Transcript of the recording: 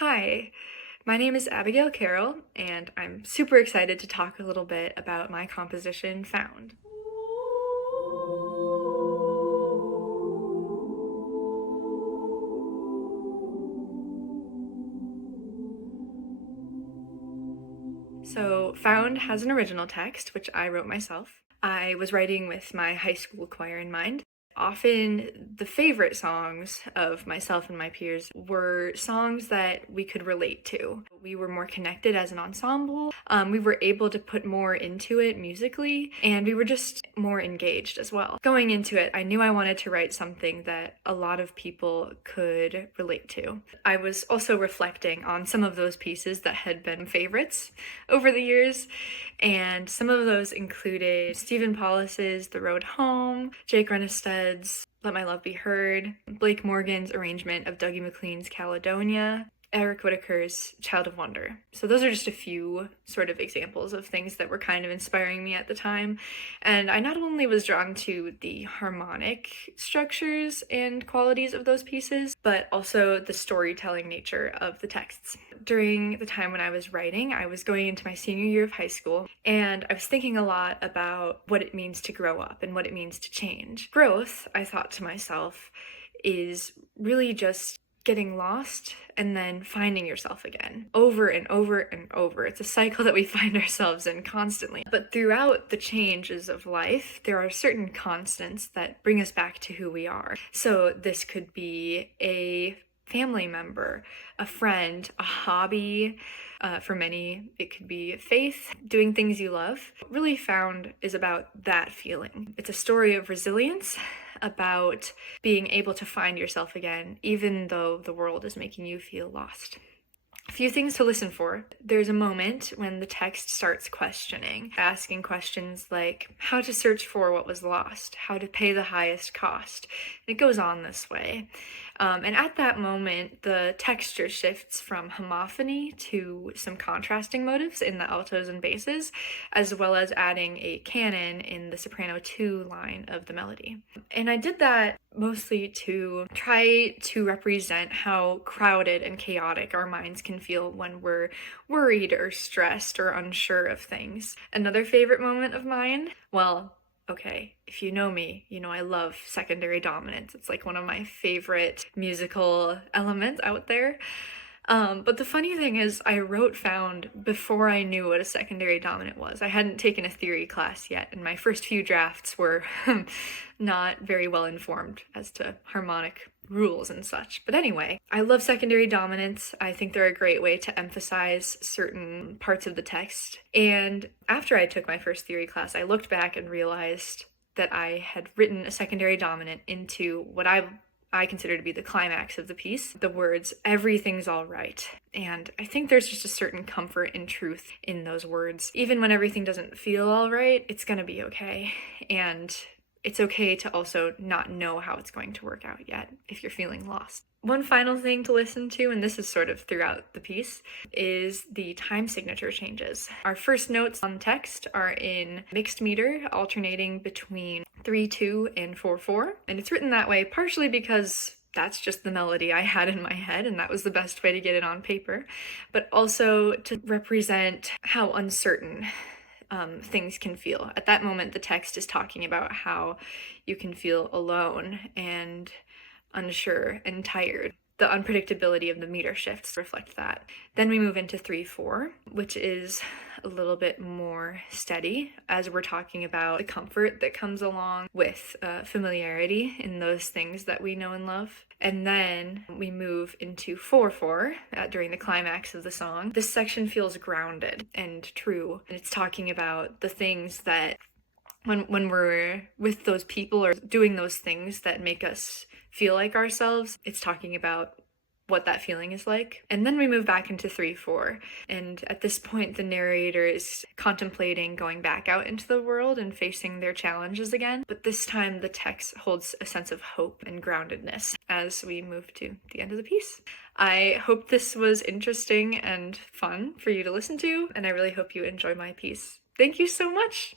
Hi, my name is Abigail Carroll, and I'm super excited to talk a little bit about my composition, Found. So, Found has an original text, which I wrote myself. I was writing with my high school choir in mind. Often, the favorite songs of myself and my peers were songs that we could relate to. We were more connected as an ensemble. We were able to put more into it musically, and we were just more engaged as well. Going into it, I knew I wanted to write something that a lot of people could relate to. I was also reflecting on some of those pieces that had been favorites over the years, and some of those included Stephen Paulus's The Road Home, Jake Renested's Let My Love Be Heard, Blake Morgan's arrangement of Dougie MacLean's Caledonia, Eric Whitacre's Child of Wonder. So those are just a few sort of examples of things that were kind of inspiring me at the time. And I not only was drawn to the harmonic structures and qualities of those pieces, but also the storytelling nature of the texts. During the time when I was writing, I was going into my senior year of high school, and I was thinking a lot about what it means to grow up and what it means to change. Growth, I thought to myself, is really just getting lost and then finding yourself again over and over and over. It's a cycle that we find ourselves in constantly. But throughout the changes of life, there are certain constants that bring us back to who we are. So this could be a family member, a friend, a hobby. For many, it could be faith, doing things you love. What Really Found is about that feeling. It's a story of resilience, about being able to find yourself again, even though the world is making you feel lost. A few things to listen for. There's a moment when the text starts questioning, asking questions like how to search for what was lost, how to pay the highest cost. And it goes on this way. And at that moment, the texture shifts from homophony to some contrasting motives in the altos and basses, as well as adding a canon in the soprano 2 line of the melody. And I did that mostly to try to represent how crowded and chaotic our minds can feel when we're worried or stressed or unsure of things. Another favorite moment of mine, well, okay, if you know me, you know I love secondary dominance. It's like one of my favorite musical elements out there. But the funny thing is, I wrote Found before I knew what a secondary dominant was. I hadn't taken a theory class yet, and my first few drafts were not very well informed as to harmonic rules and such. But anyway, I love secondary dominants. I think they're a great way to emphasize certain parts of the text. And after I took my first theory class, I looked back and realized that I had written a secondary dominant into what I consider to be the climax of the piece, the words, everything's all right. And I think there's just a certain comfort and truth in those words. Even when everything doesn't feel all right, it's gonna be okay. And it's okay to also not know how it's going to work out yet if you're feeling lost. One final thing to listen to, and this is sort of throughout the piece, is the time signature changes. Our first notes on text are in mixed meter, alternating between 3/2 and 4/4. And it's written that way partially because that's just the melody I had in my head, and that was the best way to get it on paper, but also to represent how uncertain things can feel. At that moment, the text is talking about how you can feel alone and unsure and tired. The unpredictability of the meter shifts reflect that. Then we move into 3/4, which is a little bit more steady as we're talking about the comfort that comes along with familiarity in those things that we know and love. And then we move into 4/4 during the climax of the song. This section feels grounded and true, and it's talking about the things that when we're with those people or doing those things that make us feel like ourselves, it's talking about what that feeling is like. And then we move back into 3/4. And at this point, the narrator is contemplating going back out into the world and facing their challenges again. But this time, the text holds a sense of hope and groundedness as we move to the end of the piece. I hope this was interesting and fun for you to listen to, and I really hope you enjoy my piece. Thank you so much.